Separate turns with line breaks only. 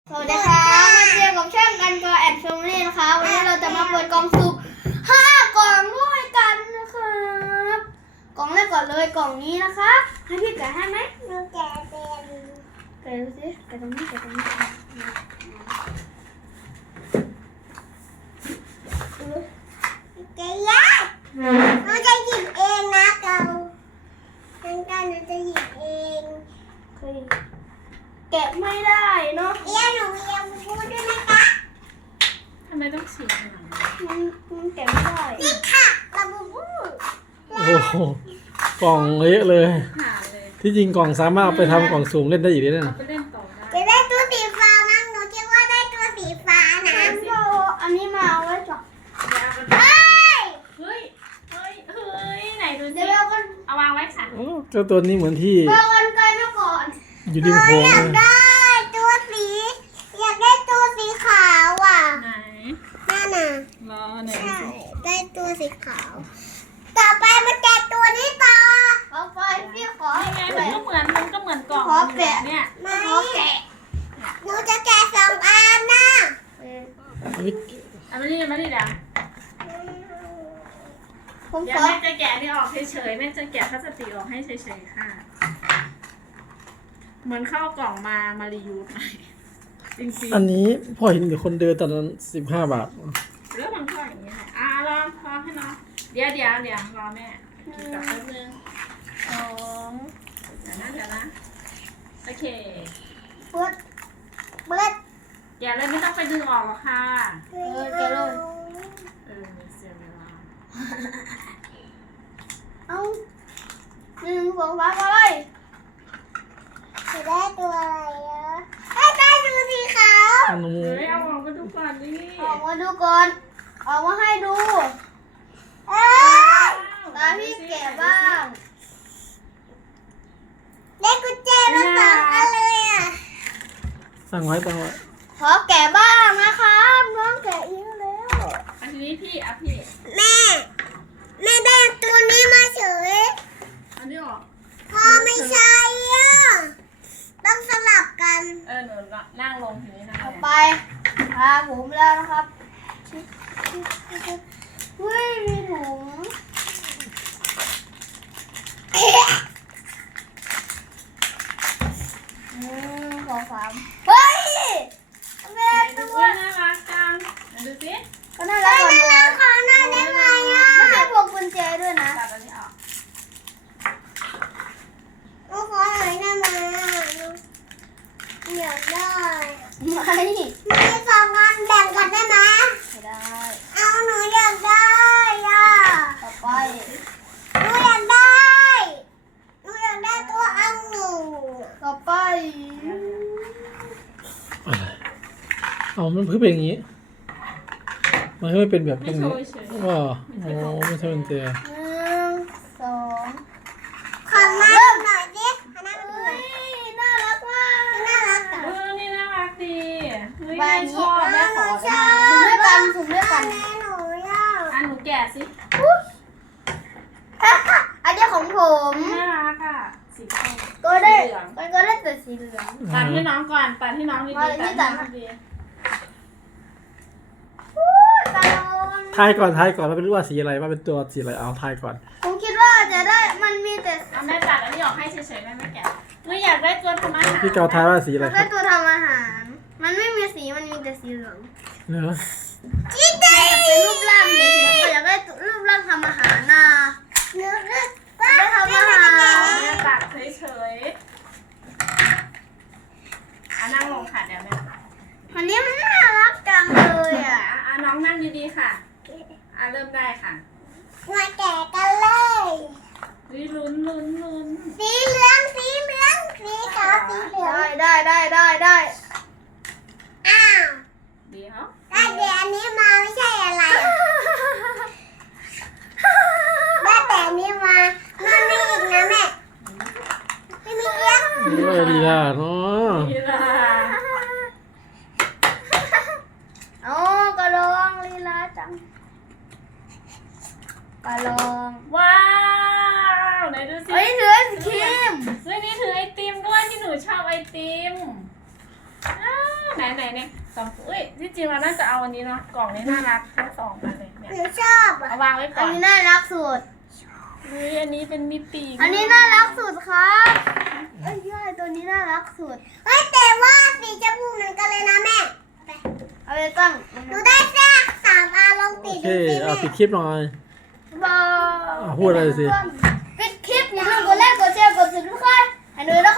สวัสดีครับมาเจอกับช่องกันก็แอบชมนี่นะคะวันนี้เราจะมาเปิดกล่องสุ่ม5 กล่องด้วยกันนะครับกล่องแรกก่อนเลยกล่องนี้นะคะให้พี่แกะให้ไหม
หนูแกะเป็น
แกะดูสิแกะตรงนี้แกะตรงนี้
แกะยากหนูจะหยิบเองนะเกาทั้งกันหนูจะหยิบเอง
เคยแกะไม่ได้เนาะ
หนูมียังพูดด้วยนะคะ
ทำไมต้องฉีดขนาดนั้น
มันแกะไม่ได้
นี่ค่ะลาบูบู
โอ้โหกล่องเละเลย
หาเลย
ที่จริงกล่องสามารถเอาไปทำกล่องสุ่มเล่นได้อีกเลย
เอา
นะ
ไปเล่นต่อได้
จะได้ตัวสีฟ้ามั้งหนูคิดว่าได้ตัวสีฟ้านะ
งั้นก็อันนี้มาเอาไว้ก่อน
เดี๋ยวเอาไป
เฮ้ย
เฮ้ยไหนดูสิ
เดี๋ยวเรากัน
เอาวางไว้ค่ะ
โอ้เจ้าตัวนี้เหมือนที่
เอากันไกลมาก่อน
อยู่ริมโค้ง
อยาก
นะ
ได้ตัวสีอยากได้ตัวสีขาวอ่ะ
ไหน
นั่นน่ะ
รอไหน
ใช่
ดูสิ
ได้ตัวสีขาว ต่อไปมาแกะตัวนี้ต่อ
เอาไปพี่ขอ
นี่ไง
แกะ
มันก็เหมือนกล่อง
ขอแกะ
เนี่ย
ไม่
ขอแกะ
หนูจะแกะ2 อันนะ
เอามาดิเดี๋ยว
ผม
เดี๋
ข
ยว
อ
แม่จะแกะนี่ออกเฉยๆแม่จะแกะพลาสติกออกให้เฉยๆค่ะ เหมือนเข้ากล่องมารียูสใหม่จริง
อันนี้พ่อเห็นอยู่คนเดินตอนนั้น15 บาท
ๆแล้วมันก็อย่างนี้แหละรอให้น้องเดี๋ยวรอแม่จับแป๊บนึง
สอง
เดี๋ยวนะโอเค
เปิดเปิด
อย่าเลยไม่ต้องไปดึงออกหรอกค่ะ
แกะเลย
เสียเวลา
เอา1 2 3อะไร
จะได้ตัวอะไรอะได้ตัวสีขาว
อันนู้น
เอาออกมาดูก่อนดิ
ออกมาดูก่อนออกมาให้ดู
เอ้ย
ตาพี่แกะบ้าง
ได้กุญแจมา2 อันเลยอ่ะ
ตั้งไว้
ขอแกะบ้างนะครับน้องแกะเยอะแล้ว
อันนี้พี่
แม่ได้ตัวนี้มาเฉย
อันนี้ออก
พ่อไม่ใช่อ่ะต้องสลับกัน
หนูนั่งลงทีนี้นะ
ต่อไปพาผมแล้วนะครับเฮ้ยมีถุง2 3เฮ้ยแม่
ดู
ตัว
น่ารักจังดูสิ
ก็น่ารัก
ไม่
กว่า
เลิกขอหน่อยได้ไหมอ่ะ
ไม่ใช่พวงกุญแจด้วยนะ
ตัดอันนี้ออก
หนูขอหน่อยได้ไหมอ่ะอยากได้
ไม่
มี2 อันแบ่งกันได้ไหม
ไม่ได้
เอาหนูอยากได้อ่ะ
ต่อไป
หนูอยากได้ตัวอังหนู
ต่อไป
เอามันเพิ่งเป็นอย่างนี้ มันไม่เป็นแบบ
ไม่
นี้
โชว์เฉย
ว้าโอ้ไม่ใช่เป็นเตีย
1 2
ขอมาหน่อยดิขอมาหน่
เฮ้
อย
ยน่ารักมาก
น่ารักอ่ะ
นี่น่ารักดีเฮ้ย
ใบ
แม่
นี้
ชอบแม่ขอ
ช
ได้
อบ
ถุงด้วยกัน
แม่หนูอยาก
หนูแกะสิ
อันนี้ของผม
น่ารักอ่ะสีส้ม
ก็ได้มันก็ได้แต่สีเหลือง
ตัดให้น้องก่อนตัดให้น้องดีๆตัดให้น้องดี
ตาลน
ทายก่อนว่าเป็นรูปว่าสีอะไรว่าเป็นตัวสีอะไรเอาทายก่อน
ผมคิดว่าจะได้มันมีแต่
เอาแม่ตัดอันนี้ออกให้เฉยๆแม่ไม่แกะไม่อยากได้ตัวทำอาหาร
พี่เกาทายว่าสีอะไร
มัน
ค
ได้
รับ
ตัวทำอาหาร มันไม่มีสีมันมีแต่สีเหลือง
เนื้อ
จิ๊ดเด้
เป็นรูปร่างเฉยๆอยากได้รูปร่างทำอาหารน่ะ
หนูเลือก
ได้ทำอาหาร
แม่ตัดเฉยๆนั่งลงค่ะเดี๋ยวแม่
อันนี้มันน่ารักจังเลยอ่ะ
น้องนั่งดีๆค่ะเริ่มได้ค่ะ
มาแกะกันเลย
ลุ้น
สีเหลืองสีขาวสีเหลือง
ได้
อ้าว
เดี๋ยว
ได้เดี๋ยวอันนี้มาไม่ใช่อะไรอ่ะได้แต่อันนี้มามันไม่อีกนะแม่ไม่มีเยอะ
โอ้ยดีละเนาะ
ดีละ
โอ้กระลองลีลาจังกระลอง
ว้าวไหนดูสิ
เฮ้ยเหลือครีม
เฮ้ยนี่ถือไอติมด้วยที่หนูชอบไอติมไหนสองที่จริงเราน่าจะเอาอันนี้เนาะกล่องนี้น่ารักทั้งสองอันเลยเนี่ย
หนูชอบอ่ะ
เอาวางไว้ก่
อั
อน น
นี้น่ารักสุด
เฮ้ยอันนี้เป็นมีปีก
อันนี้น่ารักสุดครับเอ้ยย่อยตัวนี้น่ารักสุด
เฮ้ยแต่ว่าสีชมพูเหมือนกันเลยนะแม่
เอาไปตั้ง
หนูได้แค่3 อันลอง
โอ
ติด
เค
ดูสิ
เอา
แม่
ปิดคลิปหน่อย
บา
พูดอะไรสิ
ปิดคลิปอย่าลืมกดไลค์กดแชร์กดติดตามให้หนูนะคะ